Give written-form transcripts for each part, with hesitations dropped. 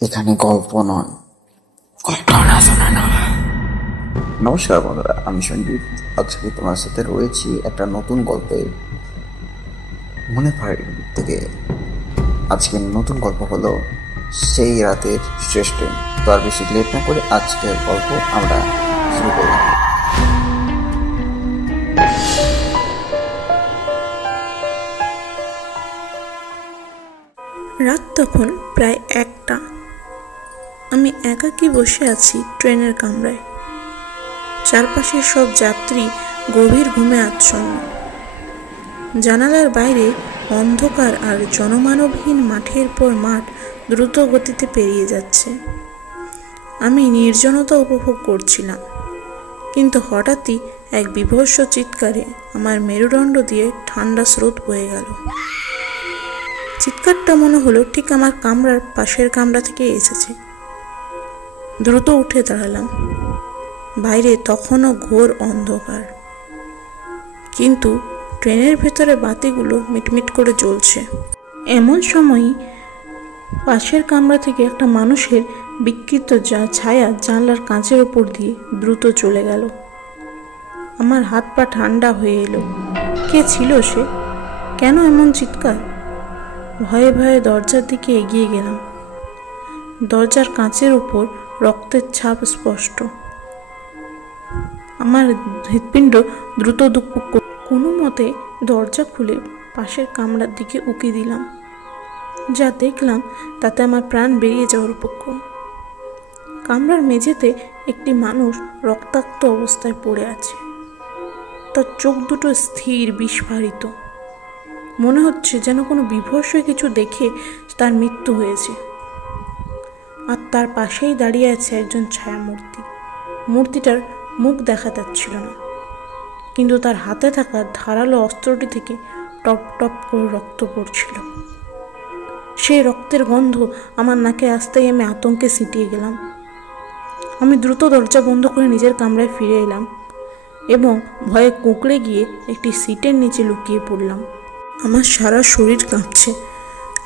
এখানে গল্প নয়, ঘটনা শোনানো। নমস্কার বন্ধুরা, আমি সঞ্জীব। আজকে তোমার সাথে রয়েছি একটা নতুন গল্পে মনে ফাঁড়ি থেকে। আজকের নতুন গল্প হলো সেই রাতের শেষ ট্রেন। তো আর বেশি লেট না করে আজকের গল্প আমরা শুরু করলাম। রাত তখন প্রায় 1টা। আমি একাকী বসে আছি ট্রেনের কামরায়। চারপাশের সব যাত্রী গভীর ঘুমে আচ্ছন্ন। জানালার বাইরে অন্ধকার আর জনমানবহীন মাঠের পর মাঠ দ্রুত গতিতে পেরিয়ে যাচ্ছে। আমি নির্জনতা উপভোগ করছিলাম, কিন্তু হঠাৎই এক বীভৎস চিৎকারে আমার মেরুদণ্ড দিয়ে ঠান্ডা স্রোত বয়ে গেল। চিৎকারটা মনে হলো ঠিক আমার কামরার পাশের কামরা থেকে এসেছে। দ্রুত উঠে দাঁড়ালাম। বাইরে তখনও ঘোর অন্ধকার, কিন্তু ট্রেনের ভেতরে বাতিগুলো মিটমিট করে জ্বলছে। এমন সময়ই পাশের কামরা থেকে একটা মানুষের বিকৃত ছায়া জানলার কাঁচের ওপর দিয়ে দ্রুত চলে গেল। আমার হাত পা ঠান্ডা হয়ে এলো। কে ছিল সে? কেন এমন চিৎকার? ভয়ে ভয়ে দরজার দিকে এগিয়ে গেলাম। দরজার কাঁচের উপর রক্তের ছাপ স্পষ্ট। আমার হৃৎপিণ্ড দ্রুত দুপুক। কোনো মতে দরজা খুলে পাশের কামরার দিকে উকি দিলাম। যা দেখলাম তাতে আমার প্রাণ বেরিয়ে যাওয়ার উপক্রম। কামরার মেঝেতে একটি মানুষ রক্তাক্ত অবস্থায় পড়ে আছে। তার চোখ দুটো স্থির, বিস্ফারিত। মনে হচ্ছে যেন কোনো বিভৎস কিছু দেখে তার মৃত্যু হয়েছে। আর তার পাশেই দাঁড়িয়ে আছে একজন ছায়ামূর্তি। মূর্তিটার মুখ দেখা যাচ্ছিল না, কিন্তু তার হাতে থাকা ধারালো অস্ত্রটি থেকে টপ টপ করে রক্ত পড়ছিল। সেই রক্তের গন্ধ আমার নাকে আসতেই আমি আতঙ্কে সিটিয়ে গেলাম। আমি দ্রুত দরজা বন্ধ করে নিজের কামরায় ফিরে এলাম এবং ভয়ে কুঁকড়ে গিয়ে একটি সিটের নিচে লুকিয়ে পড়লাম। আমার সারা শরীর কাঁপছে।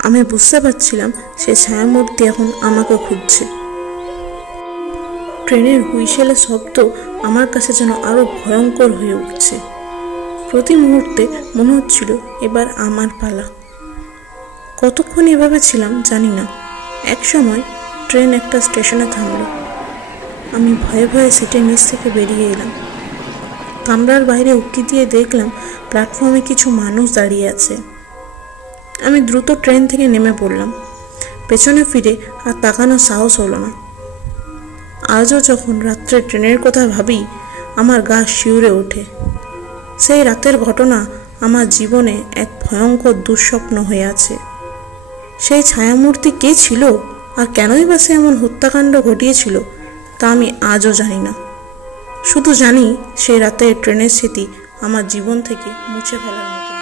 আমি বুঝতে পারছিলাম সে ছায়ামূর্তি এখন আমাকে খুঁজছে। ট্রেনের হুইসেলের শব্দ আমার কাছে যেন আরো ভয়ঙ্কর হয়ে উঠছে। প্রতি মুহূর্তে মনে হচ্ছিল এবার আমার পালা। কতক্ষণ এভাবে ছিলাম জানি না। এক সময় ট্রেন একটা স্টেশনে থামলো। আমি ভয়ে ভয়ে সিটের নিচ থেকে বেরিয়ে এলাম। কামরার বাইরে উঁকি দিয়ে দেখলাম প্ল্যাটফর্মে কিছু মানুষ দাঁড়িয়ে আছে। আমি দ্রুত ট্রেন থেকে নেমে পড়লাম। পেছনে ফিরে আর তাকানোর সাহস হলো না। আজও যখন রাত্রে ট্রেনের কথা ভাবি, আমার গা শিউরে ওঠে। সেই রাতের ঘটনা আমার জীবনে এক ভয়ঙ্কর দুঃস্বপ্ন হয়ে আছে। সেই ছায়ামূর্তি কে ছিল আর কেনই বা সে এমন হত্যাকাণ্ড ঘটিয়েছিল তা আমি আজও জানি না। শুধু জানি সেই রাতে ট্রেনের স্মৃতি আমার জীবন থেকে মুছে ফেলার মতো।